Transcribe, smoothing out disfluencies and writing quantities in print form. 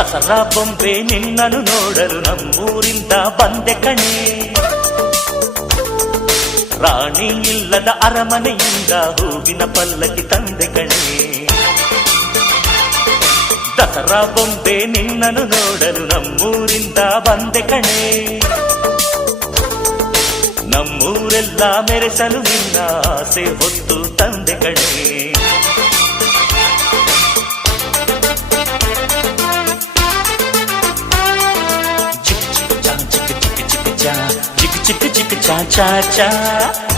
ದಸರಾ ಬೊಂಬೆ ನಿನ್ನನ್ನು ನೋಡಲು ನಮ್ಮೂರಿಂದ ಬಂದೆ ಕಣೆ. ರಾಣಿ ಇಲ್ಲದ ಅರಮನೆಯಿಂದ ಹೂವಿನ ಪಲ್ಲಕ್ಕಿ ತಂದೆ ಕಣೆ. ದಸರಾ ಬೊಂಬೆ ನಿನ್ನನ್ನು ನೋಡಲು ನಮ್ಮೂರಿಂದ ಬಂದೆ ಕಣೆ. ನಮ್ಮೂರೆಲ್ಲ ಮೆರೆಸಲು ನಿನ್ನ ಆಸೆ ಹೊತ್ತು ತಂದೆ ಕಣೆ. ಚಿಕ್ ಚಿಕ್ ಚಾ ಚಾ ಚಾ ಚಾ